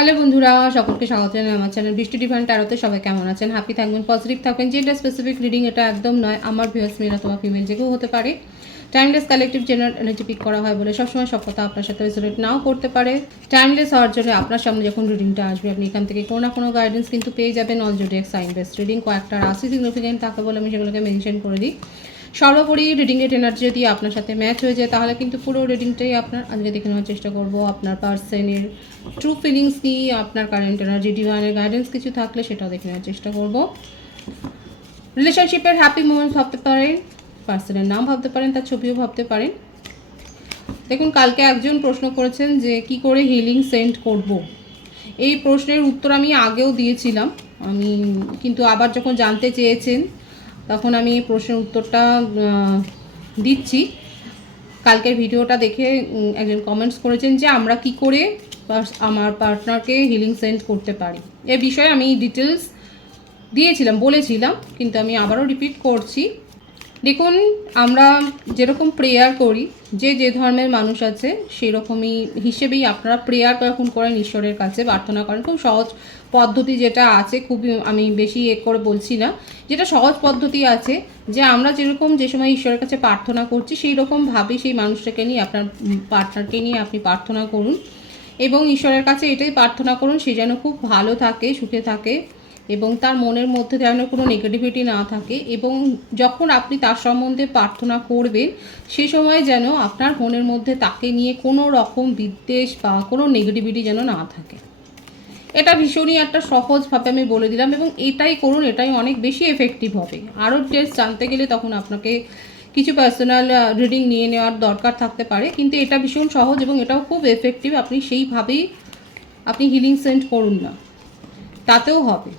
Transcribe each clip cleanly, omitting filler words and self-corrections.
Hello বন্ধুরা, সকলকে স্বাগত জানাই আমার চ্যানেল বৃষ্টি ডিভাইন ট্যারোতে। সবাই কেমন আছেন? হ্যাপি থাকবেন, পজিটিভ থাকবেন। জেন্ডার স্পেসিফিক রিডিং এটা একদম নয়। আমার ভিউয়ার্স মেয়েরা তোমার ফিমেল যে কেউ হতে পারে। Timeless collective general energy pick করা হয় বলে সবসময় সব কথা আপনার সাথে রেজোনেট নাও করতে পারে। টাইমলেস হওয়ার জন্য আপনার সামনে যখন রিডিংটা আসবে, আপনি এখান থেকে কোনো না কোনো গাইডেন্স কিন্তু পেয়ে যাবেন। All zodiac sign based reading, কয়েকটা রাশি সিগনিফিকেন্ট থাকে বলে আমি সেগুলোকে মেনশন করে দিই। সর্বোপরি রিডিংয়ের এনার্জি যদি আপনার সাথে ম্যাচ হয়ে যায় তাহলে কিন্তু পুরো রিডিংটাই আপনার। আজকে দেখে নেওয়ার চেষ্টা করব আপনার পার্সনের ট্রু ফিলিংস কি, আপনার কারেন্ট এনার্জি, ডিভাইনের গাইডেন্স কিছু থাকলে সেটাও দেখে নেওয়ার চেষ্টা করব। রিলেশনশিপের হ্যাপি মোমেন্ট ভাবতে পারেন, পার্সনের নাম ভাবতে পারেন, তার ছবিও ভাবতে পারেন। দেখুন, কালকে একজন প্রশ্ন করেছেন যে কি করে হিলিং সেন্ড করব। এই প্রশ্নের উত্তর আমি আগেও দিয়েছিলাম, কিন্তু আবার যখন জানতে চেয়েছেন তখন আমি এই প্রশ্নের উত্তরটা দিচ্ছি। কালকের ভিডিওটা দেখে একজন কমেন্টস করেছেন যে আমরা কি করে আমার পার্টনারকে হিলিং সেন্ড করতে পারি। এ বিষয়ে আমি ডিটেলস দিয়েছিলাম, বলেছিলাম, কিন্তু আমি আবারও রিপিট করছি। দেখুন, আমরা যেরকম প্রেয়ার করি, যে ধর্মের মানুষ আছে সেরকমই হিসেবেই আপনারা প্রেয়ার যখন করেন ঈশ্বরের কাছে প্রার্থনা করেন। খুব সহজ পদ্ধতি যেটা আছে, খুবই আমি বেশি করে বলছি না, যেটা সহজ পদ্ধতি আছে যে আমরা যেরকম যে সময় ঈশ্বরের কাছে প্রার্থনা করছি সেই রকমভাবে সেই মানুষটাকে নিয়ে, আপনার পার্টনারকে নিয়ে আপনি প্রার্থনা করুন এবং ঈশ্বরের কাছে এটাই প্রার্থনা করুন সে যেন খুব ভালো থাকে, সুখে থাকে এবং তার মনের মধ্যে যেন কোনো নেগেটিভিটি না থাকে। এবং যখন আপনি তার সম্বন্ধে প্রার্থনা করবেন সেই সময় যেন আপনার মনের মধ্যে তাকে নিয়ে কোনো রকম বিদ্বেষ বা কোনো নেগেটিভিটি যেন না থাকে। এটা ভীষণই একটা সহজভাবে আমি বলে দিলাম এবং এটাই করুন, এটাই অনেক বেশি এফেক্টিভ হবে। আরও ডিটেলস জানতে গেলে তখন আপনাকে কিছু পার্সোনাল রিডিং নিয়ে নেওয়ার দরকার থাকতে পারে, কিন্তু এটা ভীষণ সহজ এবং এটাও খুব এফেক্টিভ। আপনি সেইভাবেই আপনি হিলিং সেন্ড করুন না, তাতেও হবে,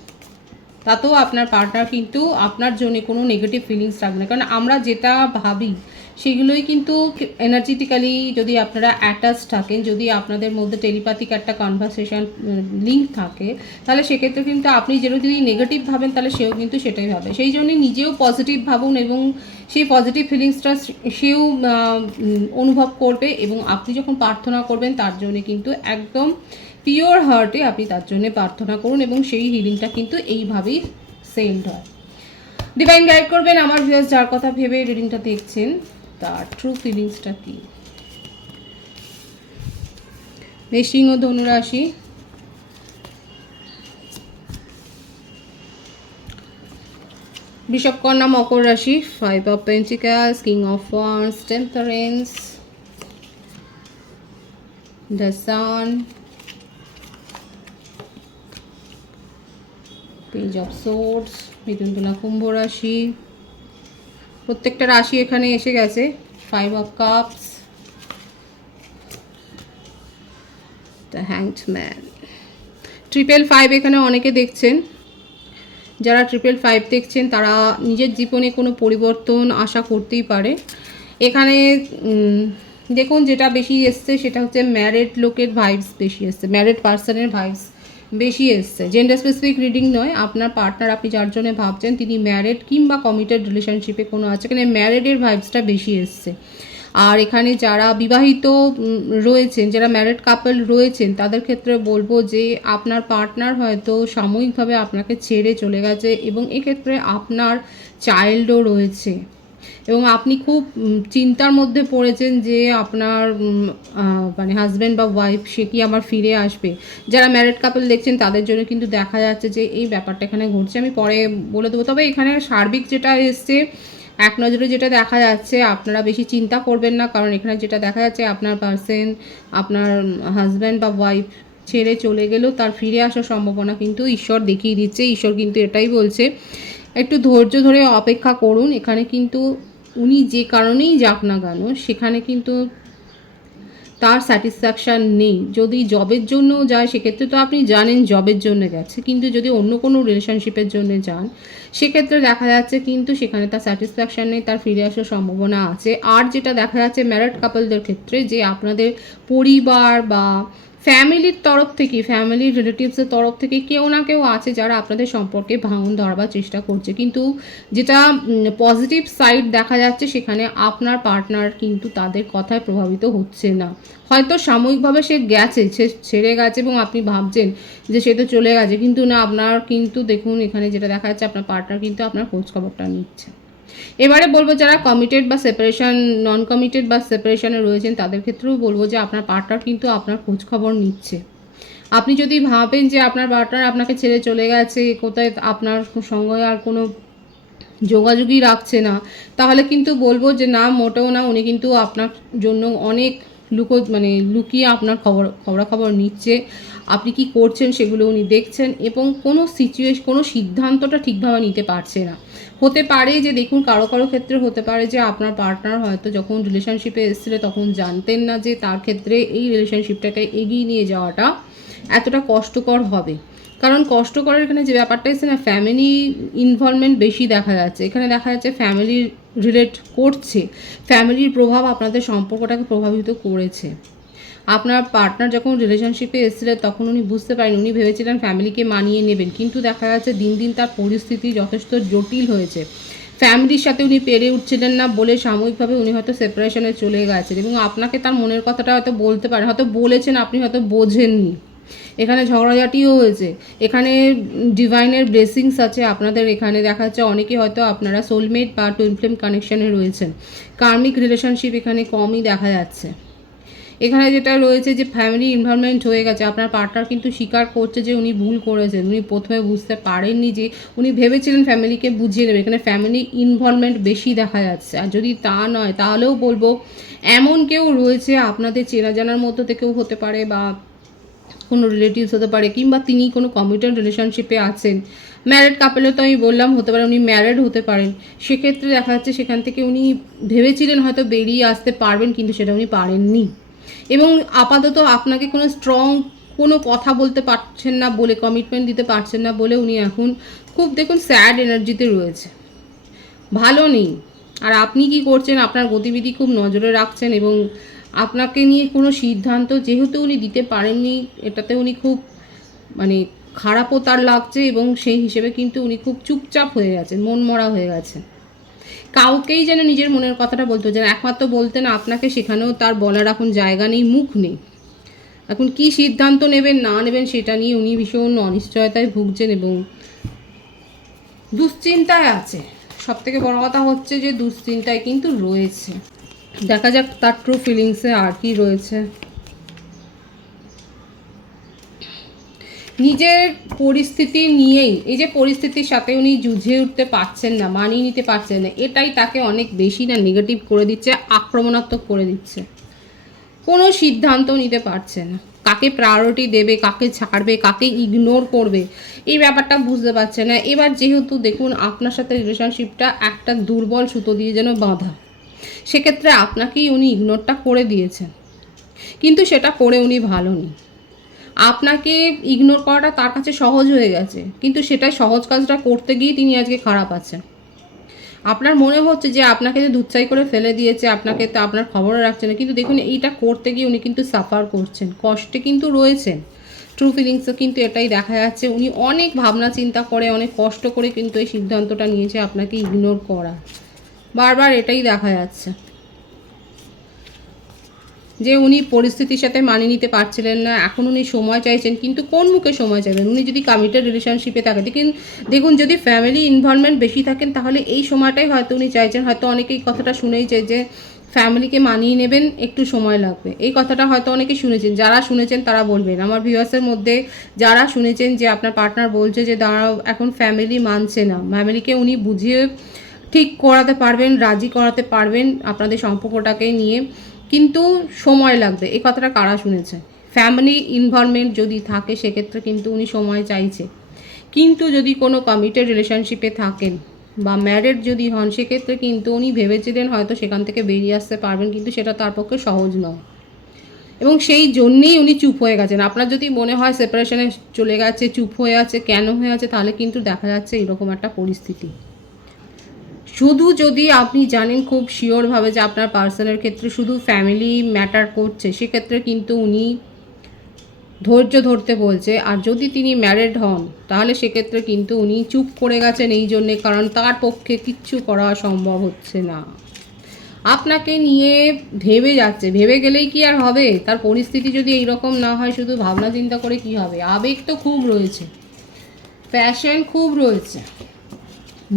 তাতেও আপনার পার্টনার কিন্তু আপনার জন্য কোনো নেগেটিভ ফিলিংস রাখবে না। কারণ আমরা যেটা ভাবি সেগুলোই কিন্তু এনার্জেটিক্যালি, যদি আপনারা অ্যাটাচ থাকেন, যদি আপনাদের মধ্যে টেলিপ্যাথিক একটা কনভারসেশন লিঙ্ক থাকে, তাহলে সেক্ষেত্রে কিন্তু আপনি যদি নেগেটিভ ভাবেন তাহলে সেও কিন্তু সেটাই ভাবে। সেই জন্যই নিজেও পজিটিভ ভাবুন এবং সেই পজিটিভ ফিলিংসটা সেও অনুভব করবে এবং আপনি যখন প্রার্থনা করবেন তার জন্য কিন্তু একদম পিওর হার্টে আপনি তার জন্য প্রার্থনা করুন এবং সেই হিলিংটা কিন্তু এইভাবেই সেন্ড হয়। ডিভাইন গাইড করবেন আমার ভিউয়ার্স যার কথা ভেবে রিডিংটা দেখছেন, তার ট্রু ফিলিংসটা কি। মেষিং ও ধনুরাশি, বৃষভ, কন্যা, মকর রাশি, 5 of pentacles, king of wands, temperance, the sun, page of swords, মিথুন, তুলা, কুম্ভ রাশি। প্রত্যেকটা রাশি এখানে এসে গেছে। 5 of cups, the hanged man, 555 এখানে অনেকে দেখছেন। যারা 555 দেখছেন তারা নিজের জীবনে কোনো পরিবর্তন আশা করতেই পারে। এখানে দেখুন যেটা বেশি এসছে সেটা হচ্ছে ম্যারিড লোকের ভাইবস বেশি এসছে, ম্যারিড পার্সনের ভাইবস বেশি এসছে। জেন্ডার স্পেসিফিক রিডিং নয়, আপনার পার্টনার আপনি যার জন্য ভাবছেন তিনি ম্যারিড কিংবা কমিটেড রিলেশনশিপে কোনো আছে, এখানে ম্যারিডের ভাইবসটা বেশি এসছে। আর এখানে যারা বিবাহিত রয়েছেন, যারা ম্যারিড কাপল রয়েছেন তাদের ক্ষেত্রে বলবো যে আপনার পার্টনার হয়তো সাময়িকভাবে আপনাকে ছেড়ে চলে গেছে এবং এক্ষেত্রে আপনার চাইল্ডও রয়েছে এবং আপনি খুব চিন্তার মধ্যে পড়েছেন যে আপনার মানে হাজব্যান্ড বা ওয়াইফ সে কি আমার ফিরে আসবে। যারা ম্যারিড কাপল দেখছেন তাদের জন্য কিন্তু দেখা যাচ্ছে যে এই ব্যাপারটা এখানে ঘটছে, আমি পরে বলে দেবো। তবে এখানে সার্বিক যেটা এসছে, এক নজরে যেটা দেখা যাচ্ছে, আপনারা বেশি চিন্তা করবেন না, কারণ এখানে যেটা দেখা যাচ্ছে আপনার পার্সন, আপনার হাজব্যান্ড বা ওয়াইফ ছেড়ে চলে গেলেও তার ফিরে আসার সম্ভাবনা কিন্তু ঈশ্বর দেখিয়ে দিচ্ছে। ঈশ্বর কিন্তু এটাই বলছে একটু ধৈর্য ধরে অপেক্ষা করুন। এখানে কিন্তু উনি যে কারণেই যাক না কেন সেখানে কিন্তু তার স্যাটিসফ্যাকশান নেই। যদি জবের জন্য যায় সেক্ষেত্রে তো আপনি জানেন জবের জন্য গেছে, কিন্তু যদি অন্য কোনো রিলেশনশিপের জন্য যান সেক্ষেত্রে দেখা যাচ্ছে কিন্তু সেখানে তার স্যাটিসফ্যাকশান নেই, তার ফিরে আসার সম্ভাবনা আছে। আর যেটা দেখা যাচ্ছে ম্যারিড কাপলদের ক্ষেত্রে যে আপনাদের পরিবার বা ফ্যামিলির তরফ থেকে, ফ্যামিলির রিলেটিভসের তরফ থেকে কেউ না কেউ আছে যারা আপনাদের সম্পর্কে ভাঙন ধরবার চেষ্টা করছে, কিন্তু যেটা পজিটিভ সাইড দেখা যাচ্ছে সেখানে আপনার পার্টনার কিন্তু তাদের কথায় প্রভাবিত হচ্ছে না। হয়তো সাময়িকভাবে সে গেছে, সে ছেড়ে গেছে এবং আপনি ভাবছেন যে সে তো চলে গেছে, কিন্তু না, আপনার কিন্তু দেখুন এখানে যেটা দেখা যাচ্ছে আপনার পার্টনার কিন্তু আপনার খোঁজখবরটা নিচ্ছে। এবারে বলবো যারা কমিটেড বা সেপারেশন, নন কমিটেড বা সেপারেশনে রয়েছেন তাদের ক্ষেত্রেও বলবো যে আপনার পার্টনার কিন্তু আপনার খোঁজখবর নিচ্ছে। আপনি যদি ভাবেন যে আপনার পার্টনার আপনাকে ছেড়ে চলে গেছে, কোথায় আপনার সঙ্গে আর কোনো যোগাযোগই রাখছে না, তাহলে কিন্তু বলবো যে না, মোটেও না, উনি কিন্তু আপনার জন্য অনেক লুকিয়ে আপনার খবরাখবর নিচ্ছে। আপনি কি করছেন সেগুলো উনি দেখছেন এবং কোনো সিদ্ধান্তটা ঠিকভাবে নিতে পারছে না। হতে পারে যে দেখুন কারো কারো ক্ষেত্রে হতে পারে যে আপনার পার্টনার হয়তো যখন রিলেশনশিপে এসেছিল তখন জানতেন না যে তার ক্ষেত্রে এই রিলেশনশিপটাকে এগিয়ে নিয়ে যাওয়াটা এতটা কষ্টকর হবে। কারণ কষ্টকরের এখানে যে ব্যাপারটা এসে না, ফ্যামিলি ইনভলভমেন্ট বেশি দেখা যাচ্ছে। এখানে দেখা যাচ্ছে ফ্যামিলি রিলেট করছে, ফ্যামিলির প্রভাব আপনাদের সম্পর্কটাকে প্রভাবিত করেছে। আপনার পার্টনার যখন রিলেশনশিপে এসেছিলেন তখন উনি বুঝতে পারেন, উনি ভেবেছিলেন ফ্যামিলিকে মানিয়ে নেবেন, কিন্তু দেখা যাচ্ছে দিন দিন তার পরিস্থিতি যথেষ্ট জটিল হয়েছে। ফ্যামিলির সাথে উনি পেরে উঠছিলেন না বলে সাময়িকভাবে উনি হয়তো সেপারেশনে চলে গেছেন এবং আপনাকে তার মনের কথাটা হয়তো বলতে পারেন, হয়তো বলেছেন, আপনি হয়তো বোঝেননি। এখানে ঝগড়াঝাটিও হয়েছে, এখানে ডিভাইনের ব্লেসিংস আছে আপনাদের। এখানে দেখা যাচ্ছে অনেকে হয়তো আপনারা সোলমেট বা টুইন ফ্লেম কানেকশানে রয়েছেন। কার্মিক রিলেশনশিপ এখানে কমই দেখা যাচ্ছে। এখানে যেটা রয়েছে যে ফ্যামিলি ইনভলভমেন্ট হয়ে গেছে, আপনার পার্টনার কিন্তু স্বীকার করছে যে উনি ভুল করেছেন, উনি প্রথমে বুঝতে পারেননি, যে উনি ভেবেছিলেন ফ্যামিলিকে বুঝিয়ে নেবে। এখানে ফ্যামিলি ইনভলভমেন্ট বেশি দেখা যাচ্ছে। আর যদি তা নয় তাহলেও বলবো এমন কেউ রয়েছে আপনাদের চেনা জানার মধ্যে থেকেও হতে পারে, বা কোনো রিলেটিভস হতে পারে, কিংবা তিনি কোনো কমিটেড রিলেশনশিপে আছেন। ম্যারেড কাপেলও তো আমি বললাম হতে পারে, উনি ম্যারেড হতে পারেন। সেক্ষেত্রে দেখা যাচ্ছে সেখান থেকে উনি ভেবেছিলেন হয়তো বেরিয়ে আসতে পারবেন, কিন্তু সেটা উনি পারেননি। এবং আপাতত আপনাকে কোনো স্ট্রং কোনো কথা বলতে পারছেন না বলে, কমিটমেন্ট দিতে পারছেন না বলে উনি এখন খুব দেখুন স্যাড এনার্জিতে রয়েছে, ভালো নেই। আর আপনি কি করছেন, আপনার গতিবিধি খুব নজরে রাখছেন এবং আপনাকে নিয়ে কোনো সিদ্ধান্ত যেহেতু উনি দিতে পারেননি, এটাতে উনি খুব খারাপও তার লাগছে এবং সেই হিসেবে কিন্তু উনি খুব চুপচাপ হয়ে গেছেন, মনমরা হয়ে গেছেন। কাউকেই যেন নিজের মনের কথাটা বলতে হচ্ছে না, একমাত্র বলতেন আপনাকে, সেখানেও তার বলার এখন জায়গা নেই, মুখ নেই। এখন কি সিদ্ধান্ত নেবেন না নেবেন সেটা নিয়ে উনি ভীষণ অনিশ্চয়তায় ভুগছেন এবং দুশ্চিন্তায় আছে। সবথেকে বড় কথা হচ্ছে যে দুশ্চিন্তায় কিন্তু রয়েছে। দেখা যাক তার ট্রু ফিলিংসে আর কি রয়েছে। নিজের পরিস্থিতি নিয়েই, এই যে পরিস্থিতির সাথে উনি যুঝে উঠতে পারছেন না, মানিয়ে নিতে পারছেন না, এটাই তাকে অনেক বেশি না নেগেটিভ করে দিচ্ছে, আক্রমণাত্মক করে দিচ্ছে। কোনো সিদ্ধান্ত নিতে পারছে না, কাকে প্রায়োরিটি দেবে, কাকে ছাড়বে, কাকে ইগনোর করবে, এই ব্যাপারটা বুঝতে পারছে না। এবার যেহেতু দেখুন আপনার সাথে রিলেশনশিপটা একটা দুর্বল সুতো দিয়ে যেন বাঁধা, সেক্ষেত্রে আপনাকেই উনি ইগনোরটা করে দিয়েছেন, কিন্তু সেটা করে উনি ভালো নেই। আপনাকে ইগনোর করাটা তার কাছে সহজ হয়ে গেছে, কিন্তু সেটাই সহজ কাজটা করতে গিয়ে তিনি আজকে খারাপ আছেন। আপনার মনে হচ্ছে যে আপনাকে যে দুচ্ছাই করে ফেলে দিয়েছে, আপনাকে তো আপনার খবরও রাখছে না, কিন্তু দেখুন এইটা করতে গিয়ে উনি কিন্তু সাফার করছেন, কষ্টে কিন্তু রয়েছেন। ট্রু ফিলিংসও কিন্তু এটাই দেখা যাচ্ছে, উনি অনেক ভাবনা চিন্তা করে, অনেক কষ্ট করে কিন্তু এই সিদ্ধান্তটা নিয়েছে আপনাকে ইগনোর করা। বারবার এটাই দেখা যাচ্ছে যে উনি পরিস্থিতির সাথে মানিয়ে নিতে পারছিলেন না। এখন উনি সময় চাইছেন, কিন্তু কোন মুখে সময় চাইবেন? উনি যদি কমিটেড রিলেশনশিপে থাকে, দেখুন যদি ফ্যামিলি ইনভলভমেন্ট বেশি থাকেন তাহলে এই সময়টাই হয়তো উনি চাইছেন। হয়তো অনেকেই কথাটা শুনেইছে যে ফ্যামিলিকে মানিয়ে নেবেন, একটু সময় লাগবে। এই কথাটা হয়তো অনেকে শুনেছেন, যারা শুনেছেন তারা বলবেন। আমার ভিউয়ার্সের মধ্যে যারা শুনেছেন যে আপনার পার্টনার বলছে যে দাঁড়াও, এখন ফ্যামিলি মানছে না, ফ্যামিলিকে উনি বুঝিয়ে ঠিক করাতে পারবেন, রাজি করাতে পারবেন আপনাদের সম্পর্কটাকে নিয়ে, কিন্তু সময় লাগবে, এই কথাটা কারা শুনেছে? ফ্যামিলি ইনভলভমেন্ট যদি থাকে সেক্ষেত্রে কিন্তু উনি সময় চাইছে, কিন্তু যদি কোনো কমিটেড রিলেশনশিপে থাকেন বা ম্যারেড যদি হন সেক্ষেত্রে কিন্তু উনি ভেবেছিলেন হয়তো সেখান থেকে বেরিয়ে আসতে পারবেন, কিন্তু সেটা তার পক্ষে সহজ নয় এবং সেই জন্যেই উনি চুপ হয়ে গেছেন। আপনার যদি মনে হয় সেপারেশনে চলে গেছে, চুপ হয়ে আছে, কেন হয়ে আছে, তাহলে কিন্তু দেখা যাচ্ছে এরকম একটা পরিস্থিতি। শুধু যদি আপনি জানেন খুব শিওরভাবে যে আপনার পার্সনের ক্ষেত্রে শুধু ফ্যামিলি ম্যাটার করছে, সেক্ষেত্রে কিন্তু উনি ধৈর্য ধরতে বলছে। আর যদি তিনি ম্যারিড হন তাহলে সেক্ষেত্রে কিন্তু উনি চুপ করে গেছেন এই জন্যে, কারণ তার পক্ষে কিচ্ছু করা সম্ভব হচ্ছে না। আপনাকে নিয়ে ভেবে যাচ্ছে, ভেবে গেলেই কি আর হবে? তার পরিস্থিতি যদি এইরকম না হয়, শুধু ভাবনা চিন্তা করে কি হবে? আবেগ তো খুব রয়েছে, প্যাশন খুব রয়েছে,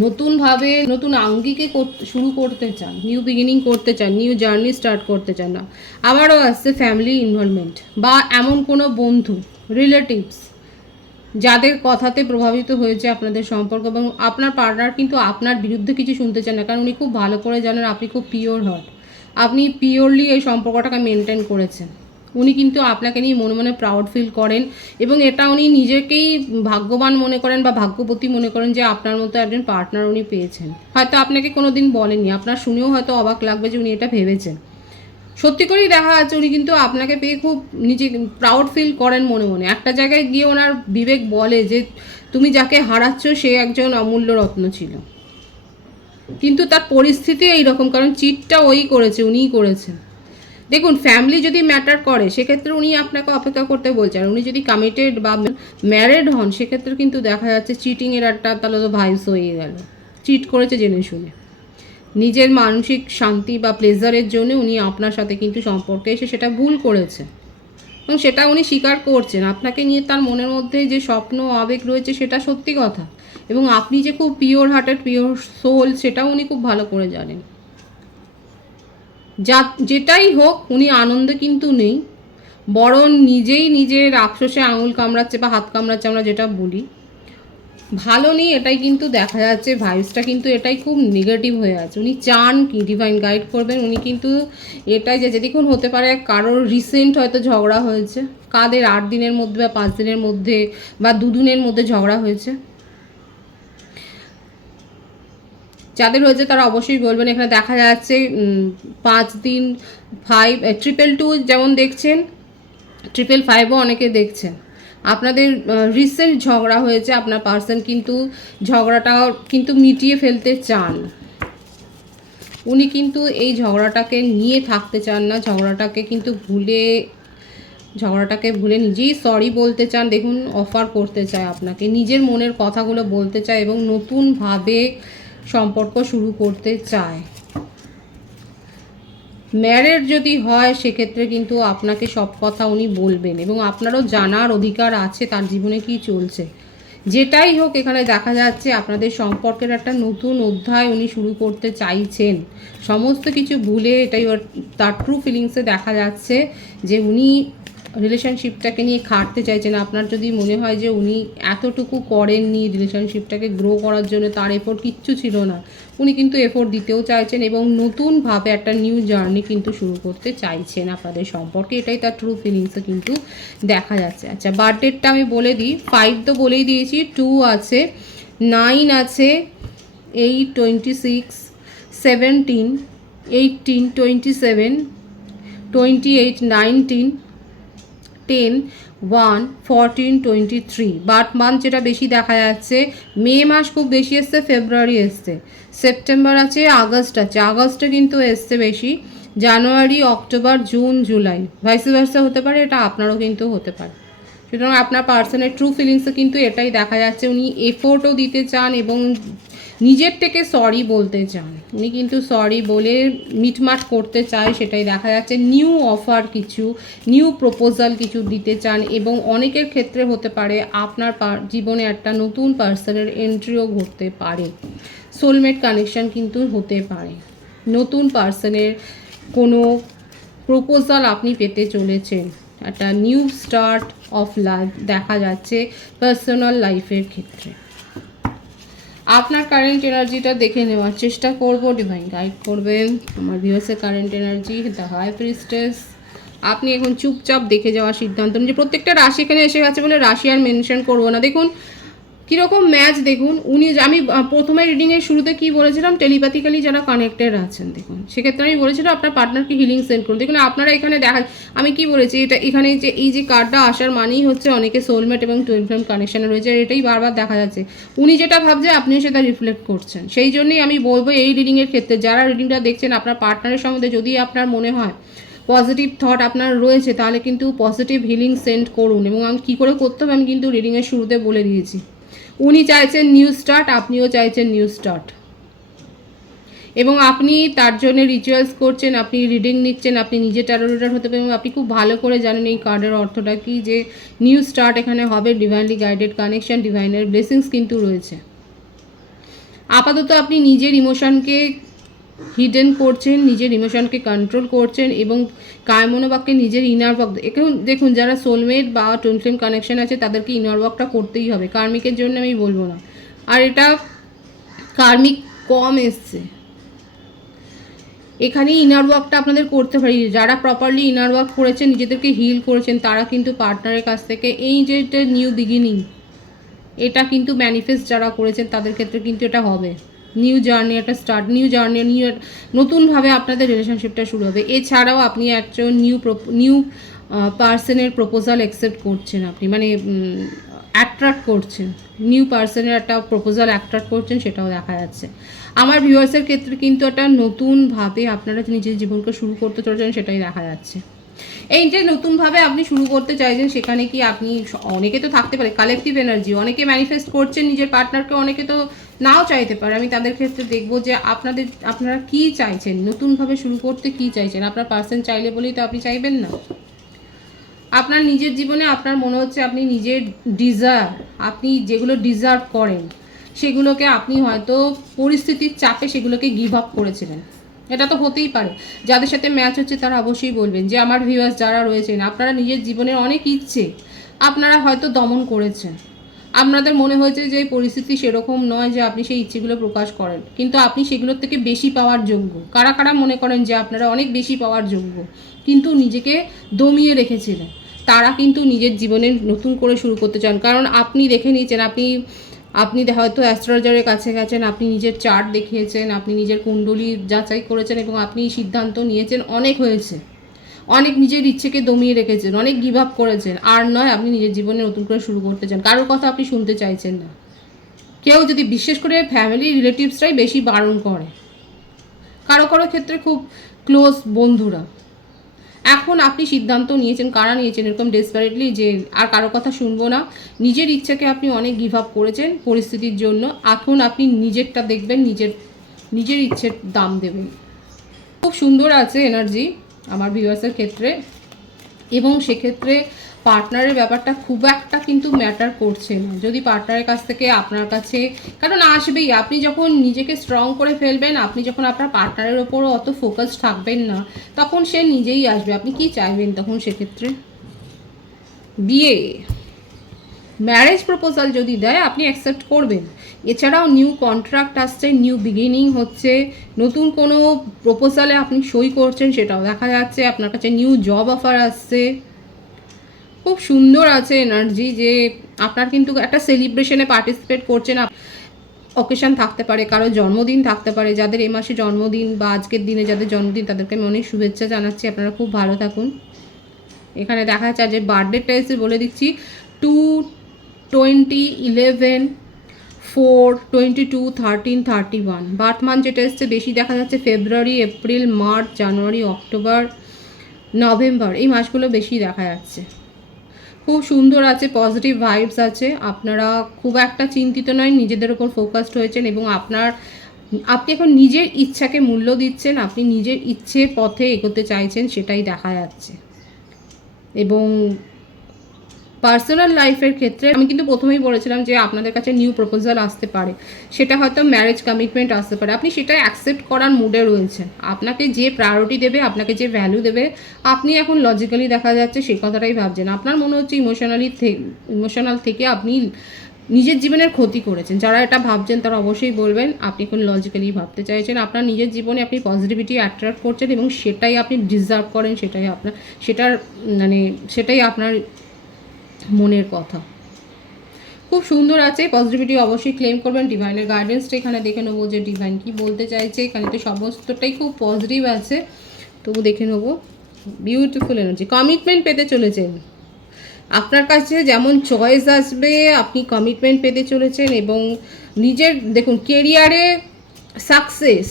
নতুনভাবে নতুন আঙ্গিকে শুরু করতে চান, নিউ বিগিনিং করতে চান, নিউ জার্নি স্টার্ট করতে চান না। আবারও আসছে ফ্যামিলি ইনভলভমেন্ট বা এমন কোনো বন্ধু, রিলেটিভস যাদের কথাতে প্রভাবিত হয়েছে আপনাদের সম্পর্ক, এবং আপনার পার্টনার কিন্তু আপনার বিরুদ্ধে কিছু শুনতে চান না, কারণ উনি খুব ভালো করে জানেন আপনি খুব পিওর হার্ট, আপনি পিওরলি এই সম্পর্কটাকে মেনটেন করেছেন। উনি কিন্তু আপনাকে নিয়ে মনে মনে প্রাউড ফিল করেন, এবং এটা উনি নিজেকেই ভাগ্যবান মনে করেন বা ভাগ্যবতী মনে করেন যে আপনার মতো একজন পার্টনার উনি পেয়েছেন। হয়তো আপনাকে কোনো দিন বলেননি, আপনার শুনেও হয়তো অবাক লাগবে যে উনি এটা ভেবেছেন। সত্যি করেই দেখা যাচ্ছে উনি কিন্তু আপনাকে পেয়ে খুব নিজে প্রাউড ফিল করেন মনে মনে। একটা জায়গায় গিয়ে ওনার বিবেক বলে যে তুমি যাকে হারাচ্ছ সে একজন অমূল্য রত্ন ছিল, কিন্তু তার পরিস্থিতি এইরকম, কারণ চিটটা ওই করেছে, উনিই করেছেন। দেখুন, ফ্যামিলি যদি ম্যাটার করে সেক্ষেত্রে উনি আপনাকে অপেক্ষা করতে বলছেন। আর উনি যদি কমিটেড বা ম্যারিড হন সেক্ষেত্রে কিন্তু দেখা যাচ্ছে চিটিংয়ের একটা তাহলে তো ভাইস হয়ে গেল, চিট করেছে জেনে শুনে। নিজের মানসিক শান্তি বা প্লেজারের জন্য উনি আপনার সাথে কিন্তু সম্পর্কে এসে সেটা ভুল করেছে, এবং সেটা উনি স্বীকার করছেন। আপনাকে নিয়ে তার মনের মধ্যে যে স্বপ্ন আবেগ রয়েছে সেটা সত্যি কথা, এবং আপনি যে খুব পিওর হার্টেড পিওর সোল সেটাও উনি খুব ভালো করে জানেন। যেটাই হোক উনি আনন্দে কিন্তু নেই, বরং নিজেই নিজের আফসোসে আঙুল কামড়াচ্ছে বা হাত কামড়াচ্ছে, আমরা যেটা বলি ভালো নেই, এটাই কিন্তু দেখা যাচ্ছে। ভাইবসটা কিন্তু এটাই খুব নেগেটিভ হয়ে আছে। উনি চান কি ডিভাইন গাইড করবেন, উনি কিন্তু এটাই যে দেখুন হতে পারে কারোর রিসেন্ট হয়তো ঝগড়া হয়েছে, কাদের 8 দিনের মধ্যে বা 5 দিনের মধ্যে বা 2 দিনের মধ্যে ঝগড়া হয়েছে, যাদের হয়েছে তারা অবশ্যই বলবেন। এখানে দেখা যাচ্ছে 5 দিন 5 222 যেমন দেখছেন, 555ও অনেকে দেখছেন। আপনাদের রিসেন্ট ঝগড়া হয়েছে, আপনার পার্সন কিন্তু ঝগড়াটা কিন্তু মিটিয়ে ফেলতে চান। উনি কিন্তু এই ঝগড়াটাকে নিয়ে থাকতে চান না, ঝগড়াটাকে ভুলে নিজেই সরি বলতে চান। দেখুন অফার করতে চায় আপনাকে, নিজের মনের কথাগুলো বলতে চায় এবং নতুনভাবে সম্পর্ক শুরু করতে চায়। ম্যারেড যদি হয় সেক্ষেত্রে কিন্তু আপনাকে সব কথা উনি বলবেন, এবং আপনারও জানার অধিকার আছে তার জীবনে কি চলছে। যেটাই হোক এখানে দেখা যাচ্ছে আপনাদের সম্পর্কের একটা নতুন অধ্যায় উনি শুরু করতে চাইছেন, সমস্ত কিছু ভুলে। এটাই তার ট্রু ফিলিংসে দেখা যাচ্ছে যে উনি রিলেশনশিপটাকে নিয়ে খাটতে চাইছেন। আপনার যদি মনে হয় যে উনি এতটুকু করেননি রিলেশনশিপটাকে গ্রো করার জন্য, তার এফোর্ট কিচ্ছু ছিল না, উনি কিন্তু এফোর্ট দিতেও চাইছেন এবং নতুনভাবে একটা নিউ জার্নি কিন্তু শুরু করতে চাইছেন আপনাদের সম্পর্কে। এটাই তার ট্রু ফিলিংসে কিন্তু দেখা যাচ্ছে। আচ্ছা, বার্থডেটটা আমি বলে দিই। 5 তো বলেই দিয়েছি, 2 আছে, 9 আছে, 8, 26, 17, 18, 27, 28, 19, 10, 1, 14, 23। বার্থ মান্থ যেটা বেশি দেখা যাচ্ছে, মে মাস খুব বেশি এসছে, ফেব্রুয়ারি এসছে, সেপ্টেম্বর আছে, আগস্ট আছে, আগস্টে কিন্তু এসছে বেশি, January, October, June, July, vice versa হতে পারে, এটা আপনারও কিন্তু হতে পারে। সুতরাং আপনার পার্সনের ট্রু ফিলিংসে কিন্তু এটাই দেখা যাচ্ছে, উনি এফোর্টও দিতে চান এবং নিজের থেকে সরি বলতে চান। উনি কিন্তু সরি বলে মিটমাট করতে চায়, সেটাই দেখা যাচ্ছে। নিউ অফার কিছু, নিউ প্রপোজাল কিছু দিতে চান, এবং অনেকের ক্ষেত্রে হতে পারে আপনার জীবনে একটা নতুন পার্সনের এন্ট্রিও ঘটতে পারে। সোলমেট কানেকশন কিন্তু হতে পারে, নতুন পার্সনের কোনো প্রপোজাল আপনি পেতে চলেছেন, একটা নিউ স্টার্ট অফ লাইফ দেখা যাচ্ছে পার্সোনাল লাইফের ক্ষেত্রে। আপনার কারেন্ট এনার্জিটা দেখে নেওয়ার চেষ্টা করব, ডিভাইন গাইড করবেন। আমার ভিউয়ার্সের current energy, the high priestess. আপনি এখন চুপচাপ দেখে যাওয়ার সিদ্ধান্ত নিন, যে প্রত্যেকটা রাশি এখানে এসে গেছে বলে রাশি আর মেনশন করবো না। দেখুন কীরকম ম্যাচ, দেখুন উনি, আমি প্রথমে রিডিংয়ের শুরুতে কি বলেছিলাম, টেলিপ্যাথিক্যালি যারা কানেক্টেড আছেন, দেখুন সেক্ষেত্রে আমি বলেছিলাম আপনার পার্টনারকে হিলিং সেন্ড করুন। দেখুন আপনারা এখানে দেখা, আমি কি বলেছি, এটা এখানে যে এই যে কার্ডটা আসার মানেই হচ্ছে অনেকে সোলমেট এবং টুইন ফ্লেম কানেকশানে রয়েছে, এটাই বারবার দেখা যাচ্ছে। উনি যেটা ভাবছে আপনিও সেটা রিফ্লেক্ট করছেন। সেই জন্যই আমি বলবো এই রিডিংয়ের ক্ষেত্রে যারা রিডিংটা দেখছেন, আপনার পার্টনারের সম্বন্ধে যদি আপনার মনে হয় পজিটিভ থট আপনার রয়েছে, তাহলে কিন্তু পজিটিভ হিলিং সেন্ড করুন। এবং আমি কী করে করতে হবে আমি কিন্তু রিডিংয়ের শুরুতে বলে দিয়েছি। উনি চাইছেন নিউ স্টার্ট, আপনিও চাইছেন নিউ স্টার্ট, এবং আপনি তার জন্য রিচুয়ালস করছেন, আপনি রিডিং নিচ্ছেন, আপনি নিজে ট্যারো রিডার হতে পারেন, আপনি খুব ভালো করে জানেন এই কার্ডের অর্থটা কি, যে নিউ স্টার্ট এখানে হবে, ডিভাইনলি গাইডেড কানেকশন, ডিভাইনের ব্লেসিংস কিন্তু রয়েছে। আপাতত আপনি নিজের ইমোশনকে হিডেন করছেন, নিজের ইমোশনকে কন্ট্রোল করছেন, এবং কায় মনোবাক্যে নিজের ইনার ওয়ার্ক। এখন দেখুন, যারা সোলমেট বা টুইন ফ্লেম কানেকশন আছে তাদেরকে ইনার ওয়ার্কটা করতেই হবে, কার্মিকের জন্য আমি বলবো না। আর এটা কার্মিক কম এসছে, এখানে ইনার ওয়ার্কটা আপনাদের করতে পারি। যারা প্রপারলি ইনার ওয়ার্ক করেছেন, নিজেদেরকে হিল করেছেন, তারা কিন্তু পার্টনারের কাছ থেকে এই যে নিউ বিগিনিং, এটা কিন্তু ম্যানিফেস্ট যারা করেছেন তাদের ক্ষেত্রে কিন্তু এটা হবে। নিউ জার্নি, একটা স্টার্ট, নিউ জার্নি, নতুনভাবে আপনাদের রিলেশনশিপটা শুরু হবে। এছাড়াও আপনি একজন নিউ পার্সনের প্রপোজাল অ্যাকসেপ্ট করছেন, আপনি মানে অ্যাট্রাক্ট করছেন, নিউ পার্সনের একটা প্রপোজাল অ্যাট্রাক্ট করছেন, সেটাও দেখা যাচ্ছে। আমার ভিউয়ার্সের ক্ষেত্রে কিন্তু একটা নতুনভাবে আপনারা নিজের জীবনকে শুরু করতে চলেছেন, সেটাই দেখা যাচ্ছে। এই যে নতুনভাবে আপনি শুরু করতে চাইছেন, সেখানে কি আপনি, অনেকে তো থাকতে পারে কালেকটিভ এনার্জি, অনেকে ম্যানিফেস্ট করছেন নিজের পার্টনারকে, অনেকে তো নাও চাইতে পারে। আমি তাদের ক্ষেত্রে দেখবো যে আপনারা কি চাইছেন, নতুনভাবে শুরু করতে কি চাইছেন। আপনার পার্সন চাইলে বলেই তো আপনি চাইবেন না। আপনার নিজের জীবনে আপনার মনে হচ্ছে আপনি নিজের ডিজায়ার, আপনি যেগুলো ডিজার্ভ করেন সেগুলোকে আপনি হয়তো পরিস্থিতির চাপে সেগুলোকে গিভ আপ করেছিলেন। এটা তো হতেই পারে। যাদের সাথে ম্যাচ হচ্ছে তারা অবশ্যই বলবেন যে আমার ভিউয়ার্স যারা রয়েছেন, আপনারা নিজের জীবনের অনেক ইচ্ছে আপনারা হয়তো দমন করেছেন। আপনাদের মনে হয়েছে যে পরিস্থিতি সেরকম নয় যে আপনি সেই ইচ্ছেগুলো প্রকাশ করেন, কিন্তু আপনি সেগুলোর থেকে বেশি পাওয়ার যোগ্য। কারা কারা মনে করেন যে আপনারা অনেক বেশি পাওয়ার যোগ্য, কিন্তু নিজেকে দমিয়ে রেখেছিলেন, তারা কিন্তু নিজের জীবনে নতুন করে শুরু করতে চান। কারণ আপনি দেখে নিয়েছেন, আপনি হয়তো অ্যাস্ট্রোলজারের কাছে গেছেন, আপনি নিজের চার্ট দেখিয়েছেন, আপনি নিজের কুণ্ডলী যাচাই করেছেন, এবং আপনি সিদ্ধান্ত নিয়েছেন, অনেক হয়েছে, অনেক নিজের ইচ্ছেকে দমিয়ে রেখেছেন, অনেক গিভ আপ করেছেন। আর নয়, আপনি নিজের জীবনে নতুন করে শুরু করতে চান, কারোর কথা আপনি শুনতে চাইছেন না। কেউ যদি, বিশেষ করে ফ্যামিলি রিলেটিভসরাই বেশি বারণ করে, কারো কারো ক্ষেত্রে খুব ক্লোজ বন্ধুরা। এখন আপনি সিদ্ধান্ত নিয়েছেন, কারা নিয়েছেন এরকম ডেসপারেটলি, যে আর কারো কথা শুনবো না। নিজের ইচ্ছাকে আপনি অনেক গিভ আপ করেছেন পরিস্থিতির জন্য, এখন আপনি নিজেরটা দেখবেন, নিজের ইচ্ছের দাম দেবেন। খুব সুন্দর আছে এনার্জি আমার ভিউয়ার্সের ক্ষেত্রে, এবং সেক্ষেত্রে পার্টনারের ব্যাপারটা খুব একটা কিন্তু ম্যাটার করছে না। যদি পার্টনারের কাছ থেকে আপনার কাছে, কারণ আসবেই, আপনি যখন নিজেকে স্ট্রং করে ফেলবেন, আপনি যখন আপনার পার্টনারের ওপরও অত ফোকাস থাকবেন না, তখন সে নিজেই আসবে। আপনি কি চাইবেন তখন সেক্ষেত্রে? বিয়ে, ম্যারেজ প্রপোজাল যদি দেয় আপনি অ্যাকসেপ্ট করবেন। এছাড়াও নিউ কন্ট্রাক্ট আসছে, নিউ বিগিনিং হচ্ছে, নতুন কোনো প্রপোজালে আপনি সই করছেন, সেটাও দেখা যাচ্ছে। আপনার কাছে নিউ জব অফার আসছে, খুব সুন্দর আছে এনার্জি, যে আপনার কিন্তু একটা সেলিব্রেশনে পার্টিসিপেট করছেন। অকেশন থাকতে পারে, কারো জন্মদিন থাকতে পারে, যাদের এই মাসে জন্মদিন বা আজকের দিনে যাদের জন্মদিন তাদেরকে আমি অনেক শুভেচ্ছা জানাচ্ছি। আপনারা খুব ভালো থাকুন। এখানে দেখা যাচ্ছে যে বার্থডেটা এসে বলে দিচ্ছি 2/20/11/4/22/13/31। বার্থ মান্থ যেটা এসছে বেশি দেখা যাচ্ছে ফেব্রুয়ারি, এপ্রিল, মার্চ, জানুয়ারি, অক্টোবর, নভেম্বর, এই মাসগুলো বেশি দেখা যাচ্ছে। খুব সুন্দর আছে, পজিটিভ ভাইবস আছে। আপনারা খুব একটা চিন্তিত নয়, নিজেদের ওপর ফোকাসড হয়েছেন, এবং আপনি এখন নিজের ইচ্ছাকে মূল্য দিচ্ছেন, আপনি নিজের ইচ্ছের পথে এগোতে চাইছেন, সেটাই দেখা যাচ্ছে। এবং পার্সোনাল লাইফের ক্ষেত্রে আমি কিন্তু প্রথমেই বলেছিলাম যে আপনাদের কাছে নিউ প্রপোজাল আসতে পারে, সেটা হয়তো ম্যারেজ কমিটমেন্ট আসতে পারে। আপনি সেটা অ্যাকসেপ্ট করার মুডে রয়েছেন। আপনাকে যে প্রায়োরিটি দেবে, আপনাকে যে ভ্যালু দেবে, আপনি এখন লজিক্যালি দেখা যাচ্ছে সেই কথাটাই ভাবছেন। আপনার মনে হচ্ছে ইমোশনাল থেকে আপনি নিজের জীবনের ক্ষতি করেছেন। যারা এটা ভাবছেন তারা অবশ্যই বলবেন আপনি এখন লজিক্যালি ভাবতে চাইছেন। আপনার নিজের জীবনে আপনি পজিটিভিটি অ্যাট্রাক্ট করছেন, এবং সেটাই আপনি ডিজার্ভ করেন, সেটাই আপনার মনের কথা। খুব সুন্দর আছে, পজিটিভিটি অবশ্যই ক্লেম করবেন। ডিভাইনের গাইডেন্সটা এখানে দেখে নেবো যে ডিভাইন কি বলতে চাইছে। এখানে তো সমস্তটাই খুব পজিটিভ আছে, তবু দেখে নেবো। বিউটিফুল এনার্জি, কমিটমেন্ট পেতে চলেছেন। আপনার কাছে যেমন চয়েস আসবে, আপনি কমিটমেন্ট পেতে চলেছেন, এবং নিজের দেখুন কেরিয়ারে সাকসেস,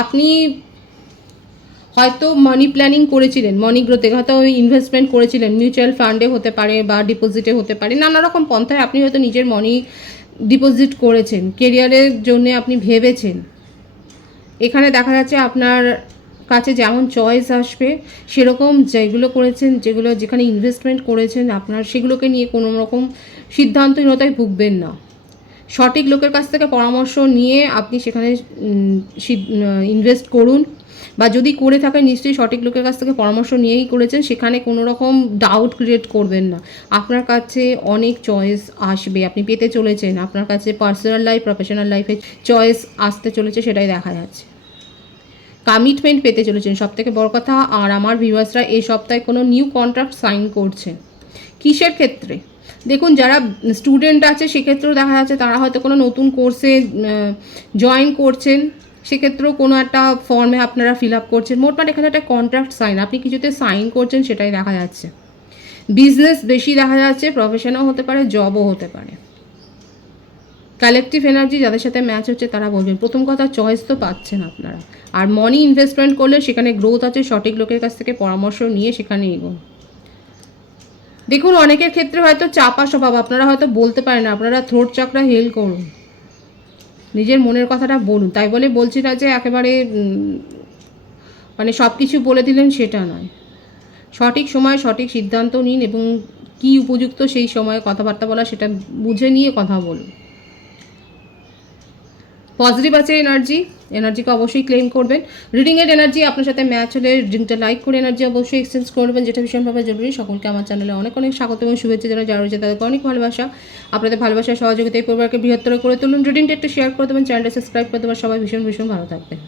আপনি হয়তো মানি প্ল্যানিং করেছিলেন, মানি গ্রোথে হয়তো ইনভেস্টমেন্ট করেছিলেন, মিউচুয়াল ফান্ডে হতে পারে বা ডিপোজিটে হতে পারে, নানা রকম পন্থায় আপনি হয়তো নিজের মানি ডিপোজিট করেছেন, কেরিয়ারের জন্য আপনি ভেবেছেন। এখানে দেখা যাচ্ছে আপনার কাছে যেমন চয়েস আসবে সেরকম যেগুলো করেছেন, যেখানে ইনভেস্টমেন্ট করেছেন আপনার, সেগুলোকে নিয়ে কোনো রকম সিদ্ধান্তহীনতায় ভুগবেন না। সঠিক লোকের কাছ থেকে পরামর্শ নিয়ে আপনি সেখানে ইনভেস্ট করুন, বা যদি করে থাকেন নিশ্চয়ই সঠিক লোকের কাছ থেকে পরামর্শ নিয়েই করেছেন, সেখানে কোনো রকম ডাউট ক্রিয়েট করবেন না। আপনার কাছে অনেক চয়েস আসবে, আপনি পেতে চলেছেন, আপনার কাছে পার্সোনাল লাইফ প্রফেশনাল লাইফে চয়েস আসতে চলেছে, সেটাই দেখা যাচ্ছে। কমিটমেন্ট পেতে চলেছেন সবথেকে বড় কথা। আর আমার ভিউয়ার্সরা এই সপ্তাহে কোনো নিউ কন্ট্রাক্ট সাইন করছে। কিসের ক্ষেত্রে? দেখুন, যারা স্টুডেন্ট আছে সেক্ষেত্রেও দেখা যাচ্ছে তারা হয়তো কোনো নতুন কোর্সে জয়েন করছেন, সেক্ষেত্রেও কোনো একটা ফর্মে আপনারা ফিল আপ করছেন। মোটমাট এখানে একটা কন্ট্রাক্ট সাইন, আপনি কিছুতে সাইন করছেন, সেটাই দেখা যাচ্ছে। বিজনেস বেশি দেখা যাচ্ছে, প্রফেশনও হতে পারে, জবও হতে পারে। কালেকটিভ এনার্জি যাদের সাথে ম্যাচ হচ্ছে তারা বলবেন। প্রথম কথা, চয়েস তো পাচ্ছেন আপনারা। আর মানি ইনভেস্টমেন্ট করলে সেখানে গ্রোথ আছে, সঠিক লোকের কাছ থেকে পরামর্শ নিয়ে সেখানে এগোন। দেখুন, অনেকের ক্ষেত্রে হয়তো চাপা স্বভাব, আপনারা হয়তো বলতে পারেন না, আপনারা থ্রোট চাকরা হেল করুন, নিজের মনের কথাটা বলুন। তাই বলে বলছি না যে একেবারে মানে সব কিছু বলে দিলেন, সেটা নয়। সঠিক সময় সঠিক সিদ্ধান্ত নিন, এবং কি উপযুক্ত সেই সময়ে কথাবার্তা বলা সেটা বুঝে নিয়ে কথা বলুন। পজিটিভ আছে এনার্জিকে অবশ্যই ক্লেম করবেন। রিডিংয়ের এনার্জি আপনার সাথে ম্যাচ হলে রিডিংটা লাইক করে এনার্জি অবশ্যই এক্সচেঞ্জ করবেন, যেটা ভীষণভাবে জরুরি। সকলকে আমার চ্যানেলে অনেক অনেক স্বাগত এবং শুভেচ্ছা জানাই। যারা রয়েছে তাদেরকে অনেক ভালোবাসা। আপনাদের ভালোবাসার সহযোগিতা এই পরিবারকে বৃহত্তর করে তুলুন। রিডিংটা একটু শেয়ার করে দেবেন, চ্যানেলটা সাবস্ক্রাইব করে দেবেন। সবাই ভীষণ ভীষণ ভালো থাকবেন।